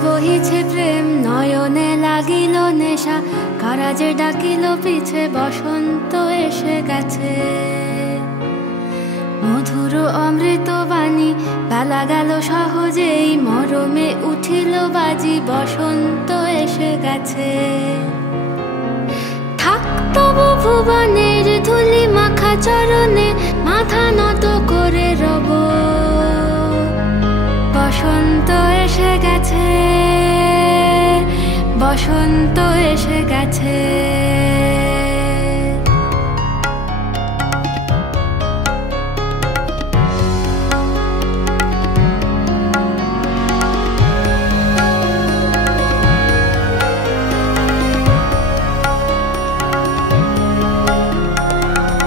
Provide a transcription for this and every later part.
বহিছে প্রেম নয়নে লাগিল নেশা, কারা যে ডাকিল পিছে বসন্ত এসে গেছে। মধুর অমৃত বাণী বেলা গেল সহজেই, মরমে উঠিল বাজি বসন্ত এসে গেছে। থাক তবু ভুবনের ধুলি মাখা চরণে, মাথা নত করে রব। বসন্ত এসে গেছে, বসন্ত এসে গেছে।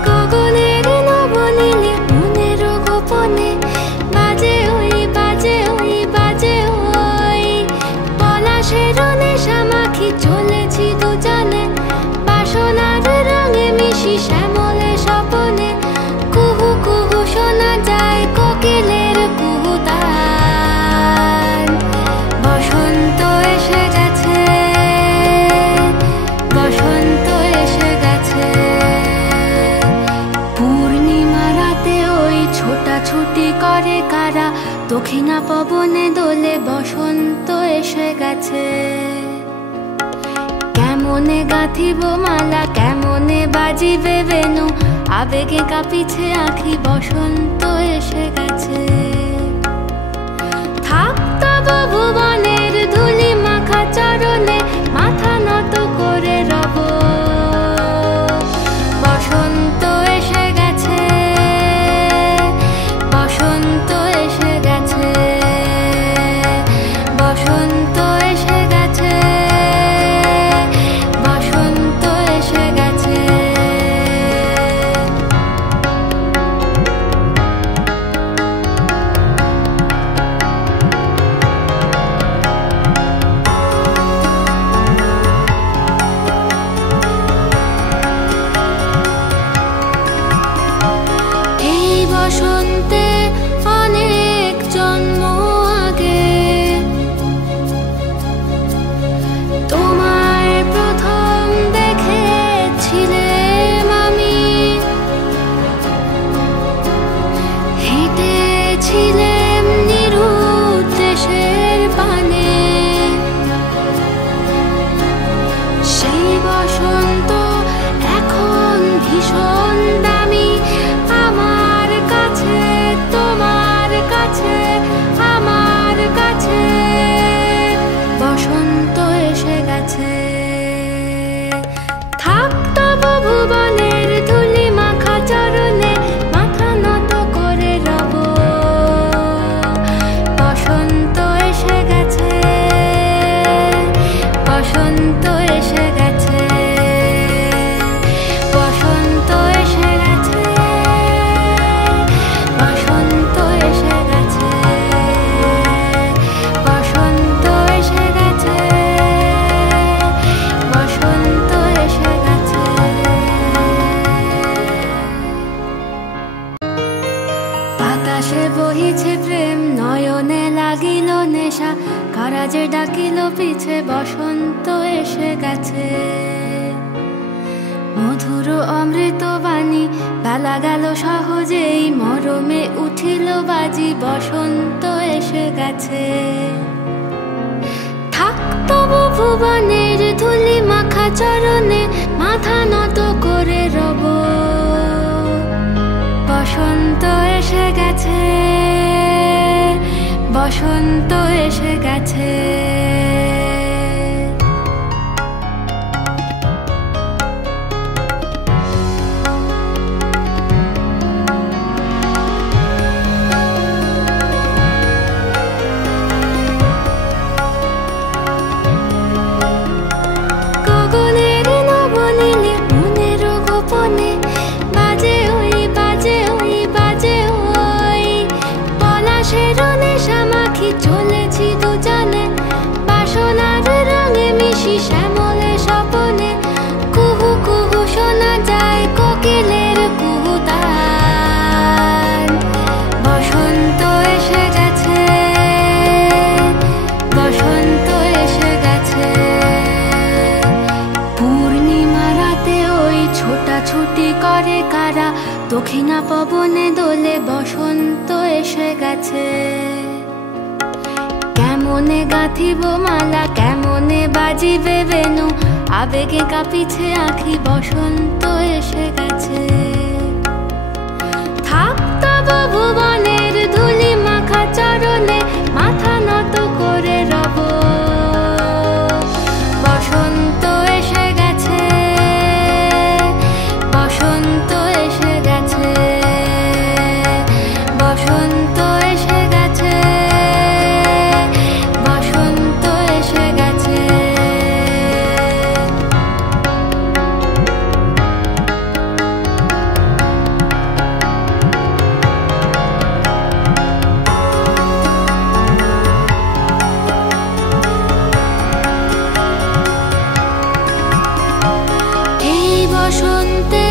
গগনের নবনীলে মনের গোপনে বাজে ওই বাজে ওই বাজে ওই, পলাশের নেশা মাখি চলেছি দুজনে, বাসনার রঙে মিশি শ্যামলে স্বপনে। কুহু কুহু শোনা যায় কোকিলের কুহুতান। বসন্ত এসে গেছে, বসন্ত এসে গেছে। পূর্ণিমা রাতে ওই ছোটাছুটি করে কারা, দক্ষিণা পবনে দোলে বসন্ত এসে গেছে। কেমনে গাঁথিব মালা, কেমনে বাজিবে বেনু, আবেগে কাঁপিছে আঁখি বসন্ত এসে গেছে। থাক তব ভুবনের ধুলি মাখা চরণে, মাথা নত করে রব। বসন্ত এসে গেছে, বসন্ত এসে গেছে, বসন্ত এসে গেছে, বসন্ত এসে গেছে। এই বসন্তে অনেক জন্ম আগে তোমায় প্রথম দেখেছিলাম আমি। হেঁটেছিলাম নিরুদ্দেশের পানে, সেই বসন্ত এখন ভীষণ দামি আমার কাছে, তোমার কাছে, আমার কাছে। বসন্ত এসে গেছে। থাক তব ভুবনের ধুলি মাখা চরণে, মাথা নত করে রব। বসন্ত এসে গেছে, বসন্ত এসে গেছে, বসন্ত এসে গেছে, বসন্ত এসে গেছে, বসন্ত এসে গেছে, বসন্ত এসে গেছে। বাতাসে বহিছে প্রেম নয়নে লাগিল নেশা, কারা যে ডাকিল পিছে বসন্ত এসে গেছে। মধুর অমৃত বাণী বেলা গেল সহজেই, মরমে উঠিল বাজি বসন্ত এসে গেছে। থাক তবু ভুবনের ধুলি মাখা চরণে, মাথা নত করে রব। বসন্ত এসে গেছে, বসন্ত এসে গেছে। গগনের নবনীলে মনের গোপনে বাজে ওই বাজে ওই বাজে ওই, পলাশের নেশা মাখি চলেছি দুজনে, ছোটাছুটি করে কারা, দক্ষিণা পবনে দোলে বসন্ত এসে গেছে। কেমনে গাঁথিব মালা, কেমনে বাজিবে বেনু, আবেগে কাঁপিছে আঁখি, বসন্ত এসে গেছে। থাক তব ভুবনের ধুলি মাখা চরণে, মাথা নত করে রব। বসন্ত এসে গেছে, বসন্ত এসে গেছে, বসন্ত এসে গেছে, বসন্ত এসে গেছে। বসন্তে